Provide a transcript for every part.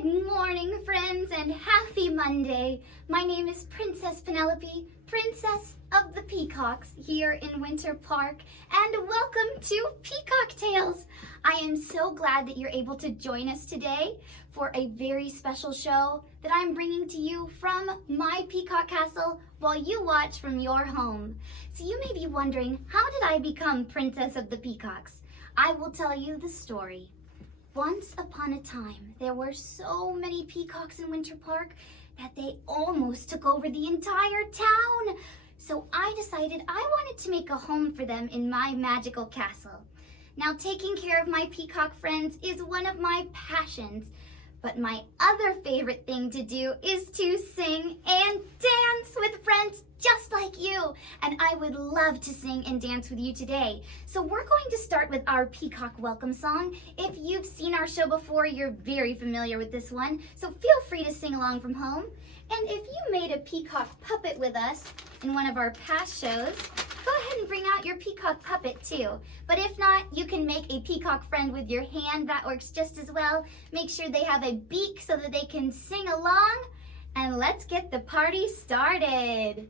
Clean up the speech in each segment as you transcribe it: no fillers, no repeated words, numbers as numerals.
Good morning, friends, and happy Monday. My name is Princess Penelope, Princess of the Peacocks here in Winter Park, and welcome to Peacock Tales. I am so glad that you're able to join us today for a very special show that I'm bringing to you from my Peacock Castle while you watch from your home. So you may be wondering, how did I become Princess of the Peacocks? I will tell you the story. Once upon a time, there were so many peacocks in Winter Park that they almost took over the entire town. So I decided I wanted to make a home for them in my magical castle. Now, taking care of my peacock friends is one of my passions, but my other favorite thing to do is to sing and dance with friends just like you. And I would love to sing and dance with you today. So we're going to start with our peacock welcome song. If you've seen our show before, you're very familiar with this one. So feel free to sing along from home. And if you made a peacock puppet with us in one of our past shows, go ahead and bring out your peacock puppet too. But if not, you can make a peacock friend with your hand. That works just as well. Make sure they have a beak so that they can sing along. And let's get the party started.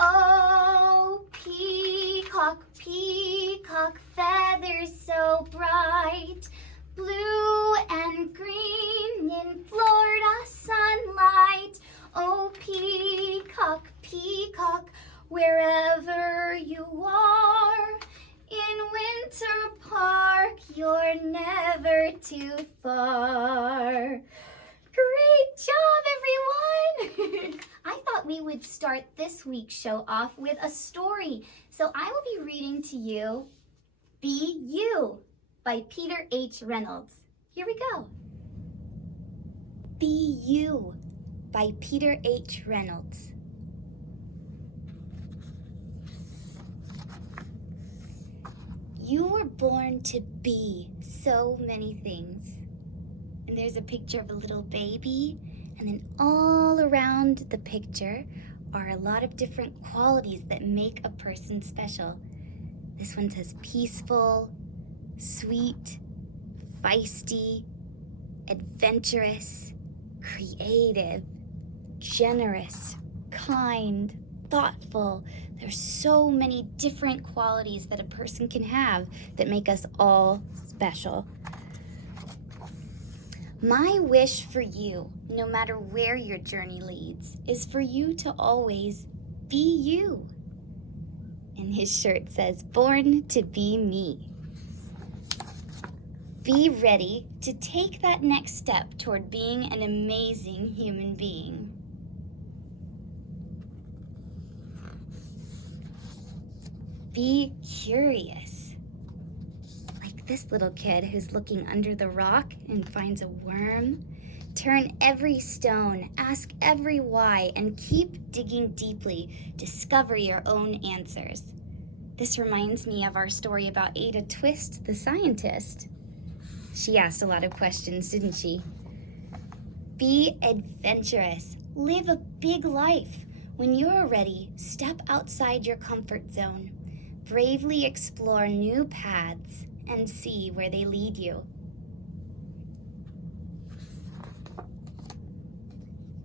Oh, peacock, peacock, feathers so bright, blue and green in Florida sunlight. Oh, peacock, peacock, wherever you are, in Winter Park, you're never too far. Great job, everyone! I thought we would start this week's show off with a story. So I will be reading to you Be You by Peter H. Reynolds. Here we go. Be You by Peter H. Reynolds. You were born to be so many things. And there's a picture of a little baby, and then all around the picture are a lot of different qualities that make a person special. This one says peaceful, sweet, feisty, adventurous, creative, generous, kind, thoughtful. There's so many different qualities that a person can have that make us all special. My wish for you, no matter where your journey leads, is for you to always be you. And his shirt says, Born to be me. Be ready to take that next step toward being an amazing human being. Be curious. This little kid who's looking under the rock and finds a worm. Turn every stone, ask every why, and keep digging deeply. Discover your own answers. This reminds me of our story about Ada Twist, the scientist. She asked a lot of questions, didn't she? Be adventurous. Live a big life. When you're ready, step outside your comfort zone. Bravely explore new paths and see where they lead you.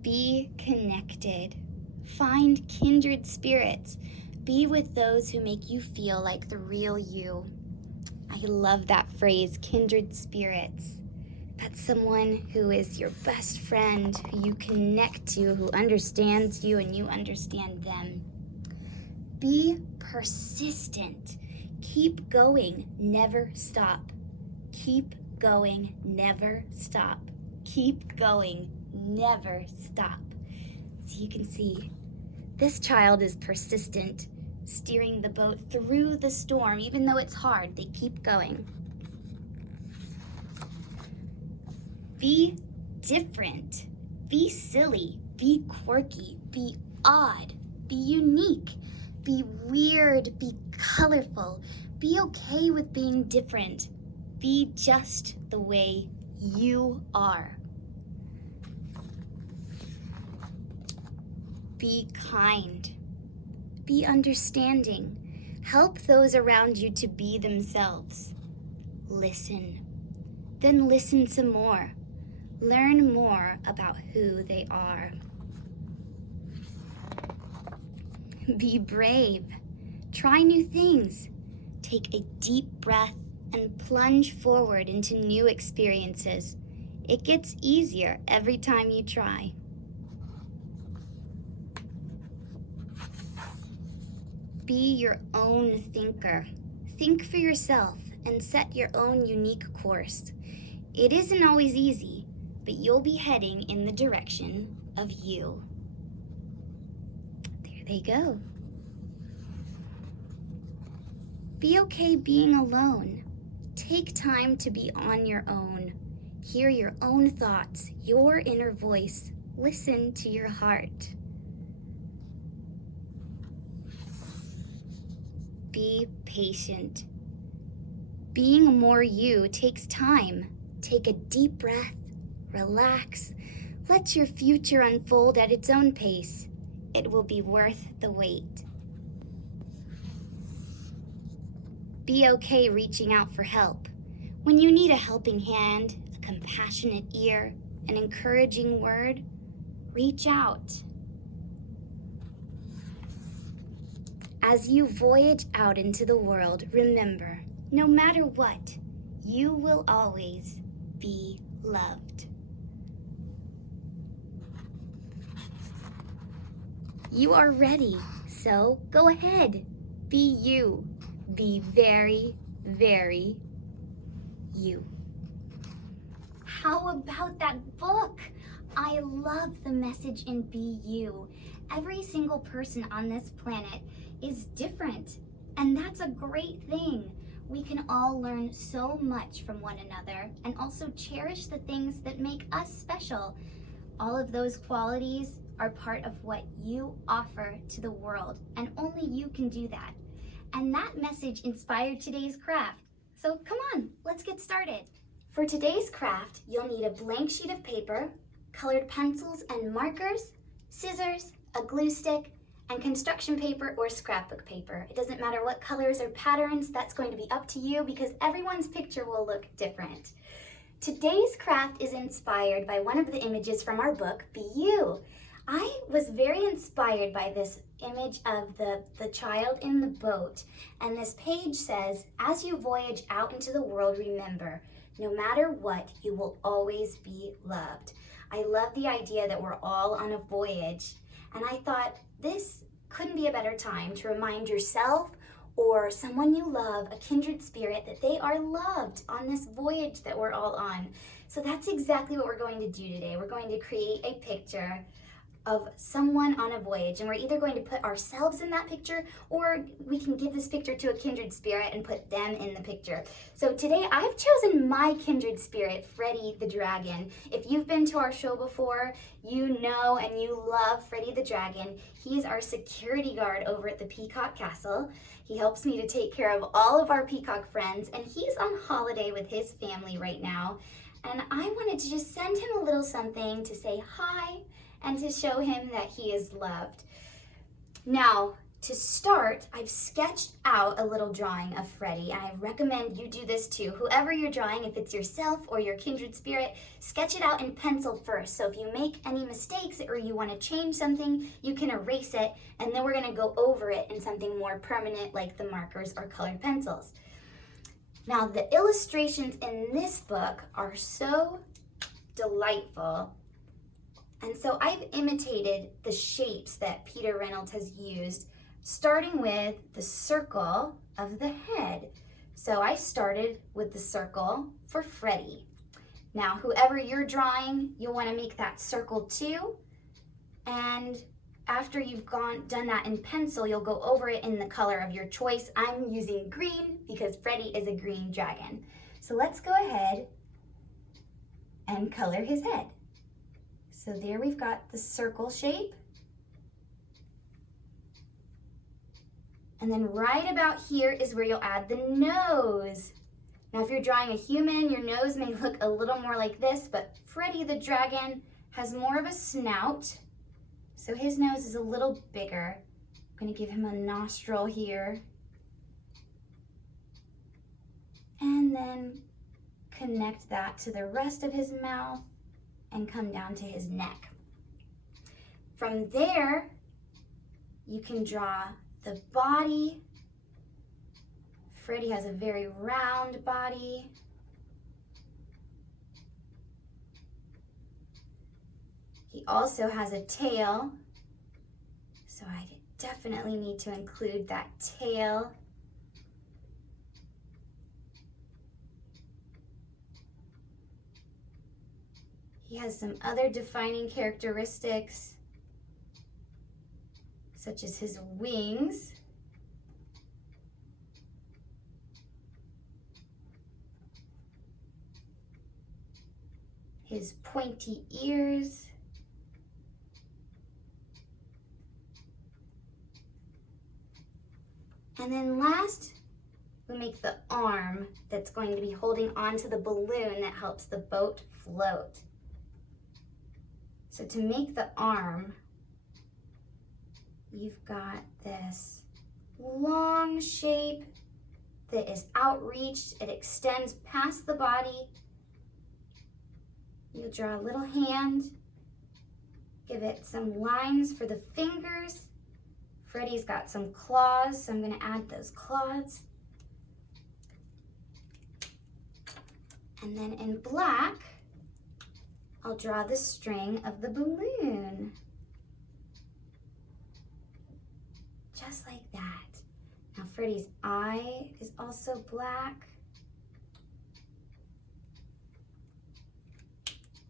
Be connected. Find kindred spirits. Be with those who make you feel like the real you. I love that phrase, kindred spirits. That's someone who is your best friend, who you connect to, who understands you and you understand them. Be persistent. Keep going, never stop. Keep going, never stop. Keep going, never stop. So you can see, this child is persistent, steering the boat through the storm. Even though it's hard, they keep going. Be different. Be silly. Be quirky. Be odd. Be unique. Be weird, be colorful, be okay with being different. Be just the way you are. Be kind. Be understanding. Help those around you to be themselves. Listen. Then listen some more. learn more about who they are. Be brave. Try new things. Take a deep breath and plunge forward into new experiences. It gets easier every time you try. Be your own thinker. Think for yourself and set your own unique course. It isn't always easy, but you'll be heading in the direction of you. There they go. Be okay being alone. Take time to be on your own. Hear your own thoughts, your inner voice. Listen to your heart. Be patient. Being more you takes time. Take a deep breath, relax, let your future unfold at its own pace. It will be worth the wait. Be okay reaching out for help. When you need a helping hand, a compassionate ear, an encouraging word, reach out. As you voyage out into the world, remember, no matter what, you will always be loved. You are ready, so go ahead. Be you. Be very, very you. How about that book? I love the message in Be You. Every single person on this planet is different, and that's a great thing. We can all learn so much from one another and also cherish the things that make us special. All of those qualities are part of what you offer to the world, and only you can do that. And that message inspired today's craft. So come on, let's get started. For today's craft, you'll need a blank sheet of paper, colored pencils and markers, scissors, a glue stick, and construction paper or scrapbook paper. It doesn't matter what colors or patterns, that's going to be up to you because everyone's picture will look different. Today's craft is inspired by one of the images from our book, Be You. I was very inspired by this image of the child in the boat, and this page says, as you voyage out into the world, remember, no matter what, you will always be loved. I love the idea that we're all on a voyage, and I thought this couldn't be a better time to remind yourself or someone you love, a kindred spirit, that they are loved on this voyage that we're all on. So that's exactly what we're going to do today. We're going to create a picture of someone on a voyage, and we're either going to put ourselves in that picture or we can give this picture to a kindred spirit and put them in the picture. So today I've chosen my kindred spirit, Freddy the Dragon. If you've been to our show before, you know and you love Freddy the Dragon. He's our security guard over at the Peacock Castle. He helps me to take care of all of our peacock friends, and he's on holiday with his family right now. And I wanted to just send him a little something to say hi and to show him that he is loved. Now, to start, I've sketched out a little drawing of Freddy, and I recommend you do this too. Whoever you're drawing, if it's yourself or your kindred spirit, sketch it out in pencil first. So if you make any mistakes or you want to change something, you can erase it, and then we're going to go over it in something more permanent like the markers or colored pencils. Now, the illustrations in this book are so delightful. And so I've imitated the shapes that Peter Reynolds has used, starting with the circle of the head. So I started with the circle for Freddy. Now, whoever you're drawing, you'll want to make that circle too. And after you've done that in pencil, you'll go over it in the color of your choice. I'm using green because Freddy is a green dragon. So let's go ahead and color his head. So there we've got the circle shape. And then right about here is where you'll add the nose. Now if you're drawing a human, your nose may look a little more like this, but Freddy the Dragon has more of a snout. So his nose is a little bigger. I'm going to give him a nostril here. And then connect that to the rest of his mouth. and come down to his neck. From there, you can draw the body. Freddy has a very round body. He also has a tail, so I definitely need to include that tail. He has some other defining characteristics, such as his wings. His pointy ears. And then last, we make the arm that's going to be holding onto the balloon that helps the boat float. So to make the arm, we've got this long shape that is outreached. It extends past the body. You'll draw a little hand, give it some lines for the fingers. Freddy's got some claws, so I'm going to add those claws. And then in black, I'll draw the string of the balloon. Just like that. Now Freddy's eye is also black.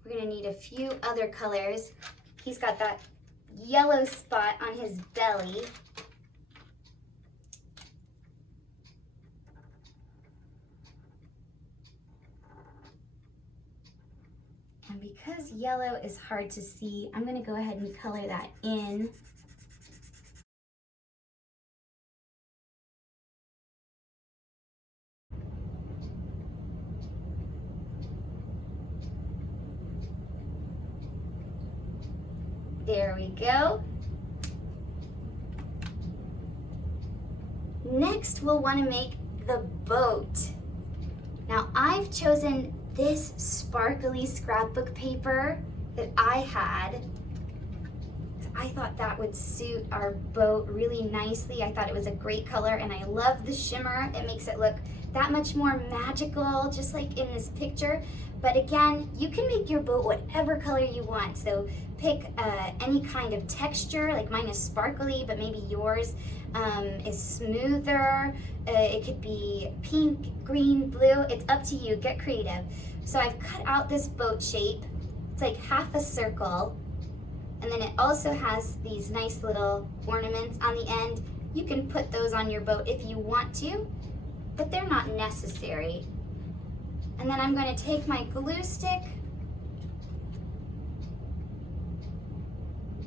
We're going to need a few other colors. He's got that yellow spot on his belly. And because yellow is hard to see, I'm going to go ahead and color that in. There we go. Next, we'll want to make the boat. Now, I've chosen this sparkly scrapbook paper that I had. I thought that would suit our boat really nicely. I thought it was a great color, and I love the shimmer. It makes it look that much more magical, just like in this picture. But again, you can make your boat whatever color you want. So pick any kind of texture, like mine is sparkly, but maybe yours is smoother. It could be pink, green, blue. It's up to you. Get creative. So I've cut out this boat shape. It's like half a circle. And then it also has these nice little ornaments on the end. You can put those on your boat if you want to, but they're not necessary. And then I'm going to take my glue stick,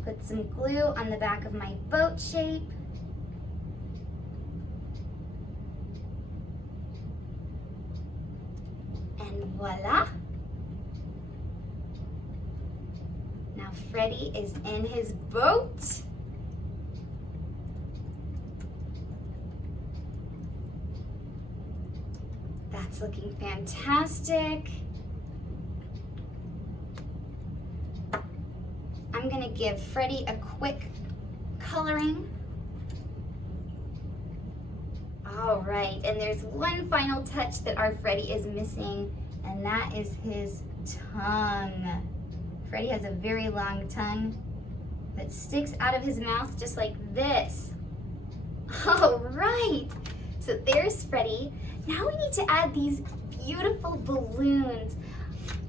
put some glue on the back of my boat shape. And voila. Now Freddy is in his boat. That's looking fantastic. I'm gonna give Freddy a quick coloring. All right, and there's one final touch that our Freddy is missing, and that is his tongue. Freddy has a very long tongue that sticks out of his mouth just like this. All right, so there's Freddy. Now we need to add these beautiful balloons.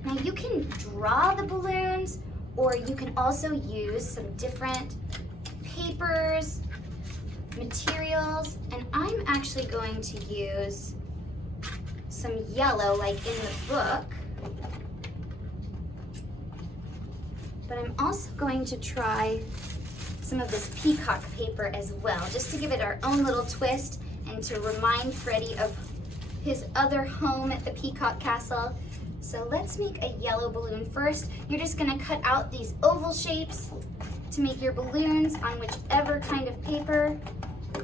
Now you can draw the balloons, or you can also use some different papers, materials, and I'm actually going to use some yellow like in the book. But I'm also going to try some of this peacock paper as well, just to give it our own little twist and to remind Freddy of his other home at the Peacock Castle. So let's make a yellow balloon first. You're just gonna cut out these oval shapes to make your balloons on whichever kind of paper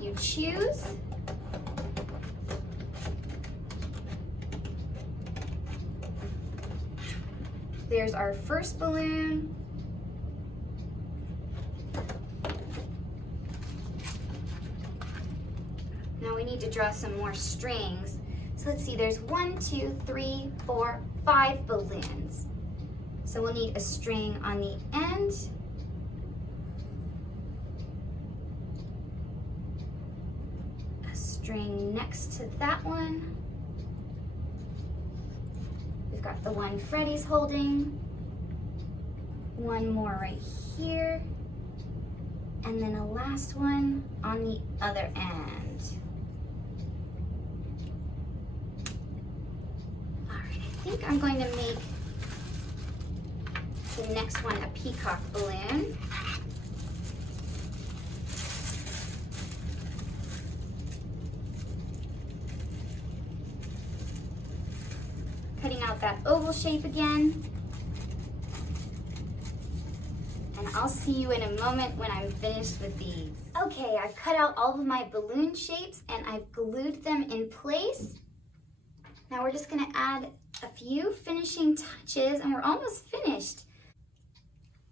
you choose. There's our first balloon. Now we need to draw some more strings. So let's see, there's 1, 2, 3, 4, 5 balloons. So we'll need a string on the end. A string next to that one. We've got the one Freddie's holding. One more right here. And then a last one on the other end. All right, I think I'm going to make the next one a peacock balloon. Cutting out that oval shape again. And I'll see you in a moment when I'm finished with these. Okay, I've cut out all of my balloon shapes and I've glued them in place. Now we're just gonna add a few finishing touches and we're almost finished.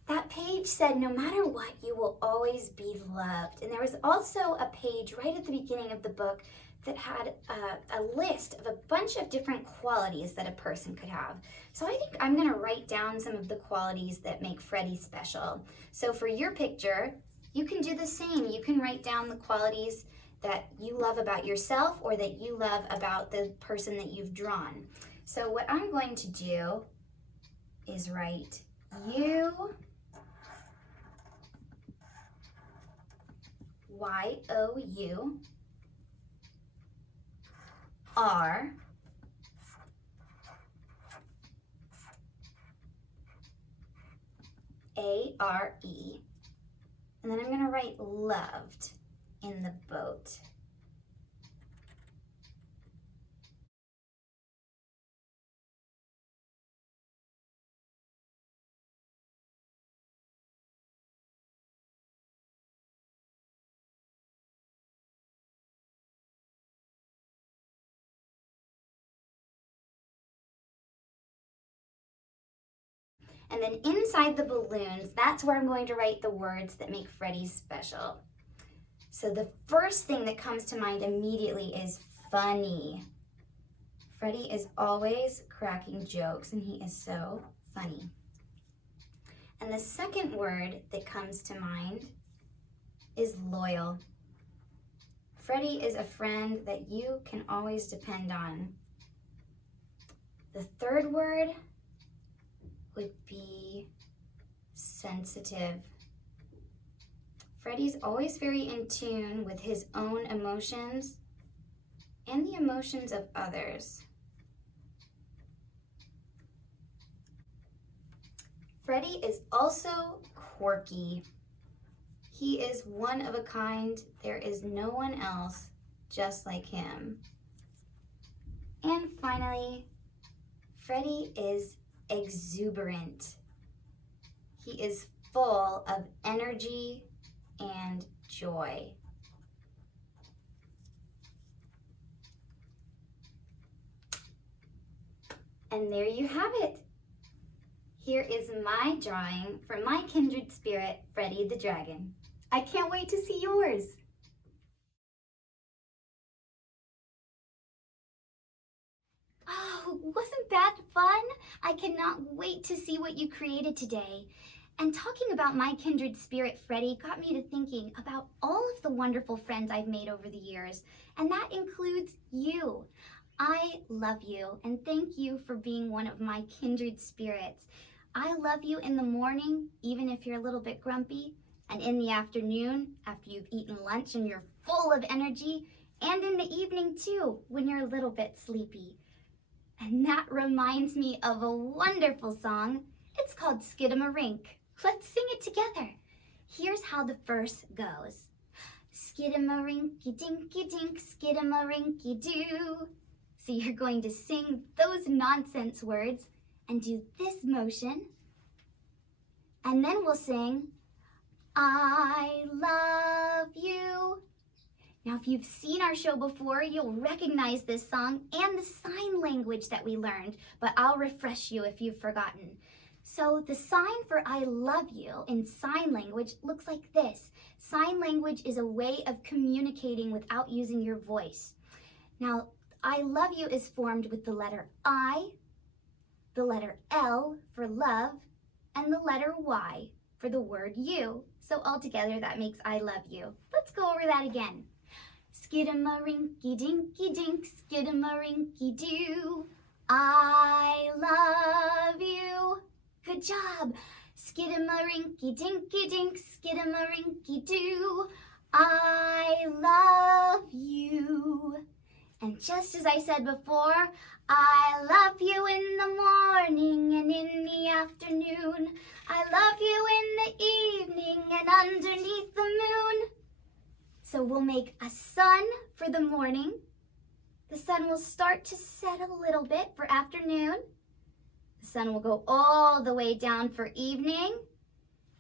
That page said, no matter what, you will always be loved. And there was also a page right at the beginning of the book that had a list of a bunch of different qualities that a person could have. So I think I'm gonna write down some of the qualities that make Freddie special. So for your picture, you can do the same. You can write down the qualities that you love about yourself or that you love about the person that you've drawn. So what I'm going to do is write you, Y-O-U, R, A-R-E, and then I'm going to write loved in the boat. And then inside the balloons, that's where I'm going to write the words that make Freddie special. So the first thing that comes to mind immediately is funny. Freddie is always cracking jokes and he is so funny. And the second word that comes to mind is loyal. Freddie is a friend that you can always depend on. The third word would be sensitive. Freddie's always very in tune with his own emotions and the emotions of others. Freddie is also quirky. He is one of a kind. There is no one else just like him. And finally, Freddie is exuberant. He is full of energy and joy. And there you have it. Here is my drawing for my kindred spirit, Freddie the Dragon. I can't wait to see yours. Oh, wasn't that fun? I cannot wait to see what you created today. And talking about my kindred spirit, Freddie, got me to thinking about all of the wonderful friends I've made over the years, and that includes you. I love you, and thank you for being one of my kindred spirits. I love you in the morning, even if you're a little bit grumpy, and in the afternoon, after you've eaten lunch and you're full of energy, and in the evening too, when you're a little bit sleepy. And that reminds me of a wonderful song. It's called Skidamarink. Let's sing it together. Here's how the verse goes. Skidamarinky dinky dink, skidamarinky doo. So you're going to sing those nonsense words and do this motion. And then we'll sing, I love you. Now, if you've seen our show before, you'll recognize this song and the sign language that we learned, but I'll refresh you if you've forgotten. So the sign for I love you in sign language looks like this. Sign language is a way of communicating without using your voice. Now, I love you is formed with the letter I, the letter L for love, and the letter Y for the word you. So altogether that makes I love you. Let's go over that again. Skidamarinky dinky dink, skidamarinky doo. I love you. Good job. Skidamarinky dinky dink, skidamarinky doo. I love you. And just as I said before, I love you in the morning and in the afternoon. I love you in the evening and underneath the moon. So we'll make a sun for the morning. The sun will start to set a little bit for afternoon. The sun will go all the way down for evening.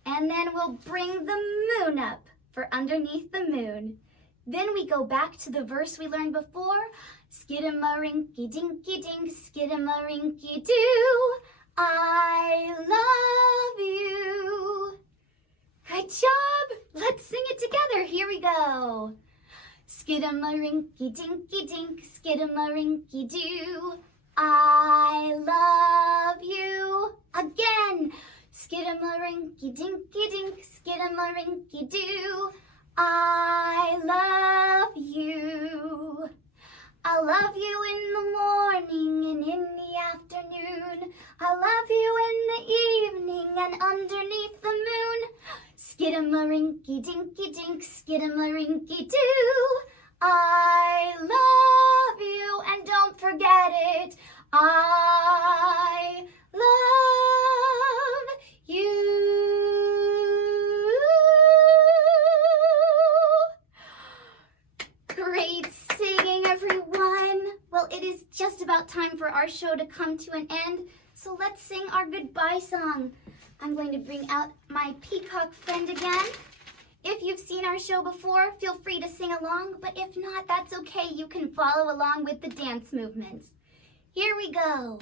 And then we'll bring the moon up for underneath the moon. Then we go back to the verse we learned before. Skidamarinky dinky dink, skidamarinky doo. I love you. Good job. Let's sing it together. Here we go. Skidamarinky dinky dink, skidamarinky doo. I love you. Again. Skidamarinky dinky dink, skidamarinky doo. I love you. I love you in the morning and in the afternoon. I love you in the evening and underneath the moon. Skidamarinky dinky dink, skidamarinky doo. I love you, and don't forget it. I love you. Great singing, everyone. Well, it is just about time for our show to come to an end, so let's sing our goodbye song. I'm going to bring out my peacock friend again. If you've seen our show before, feel free to sing along, but if not, that's okay. You can follow along with the dance movements. Here we go.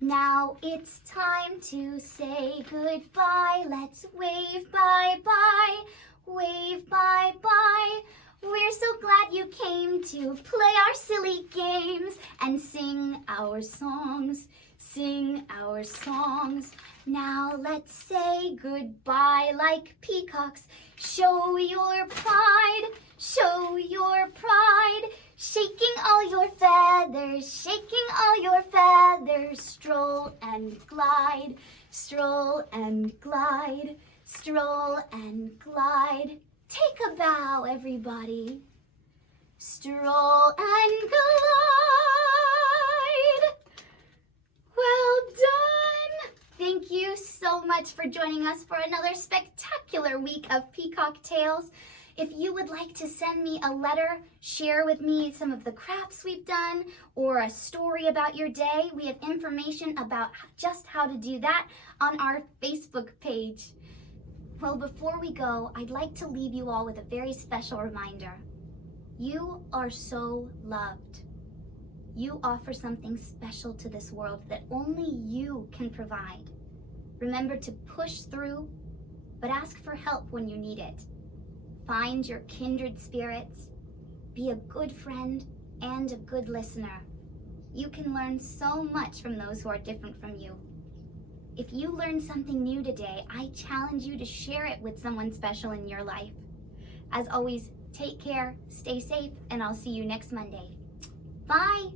Now it's time to say goodbye. Let's wave bye-bye, wave bye-bye. We're so glad you came to play our silly games and sing our songs, sing our songs. Now let's say goodbye like peacocks. Show your pride, show your pride. Shaking all your feathers, shaking all your feathers. Stroll and glide, stroll and glide, stroll and glide. Take a bow, everybody. Stroll and glide. Well done. Thank you so much for joining us for another spectacular week of Peacock Tales. If you would like to send me a letter, share with me some of the crafts we've done, or a story about your day, we have information about just how to do that on our Facebook page. Well, before we go, I'd like to leave you all with a very special reminder. You are so loved. You offer something special to this world that only you can provide. Remember to push through, but ask for help when you need it. Find your kindred spirits. Be a good friend and a good listener. You can learn so much from those who are different from you. If you learned something new today, I challenge you to share it with someone special in your life. As always, take care, stay safe, and I'll see you next Monday. Bye!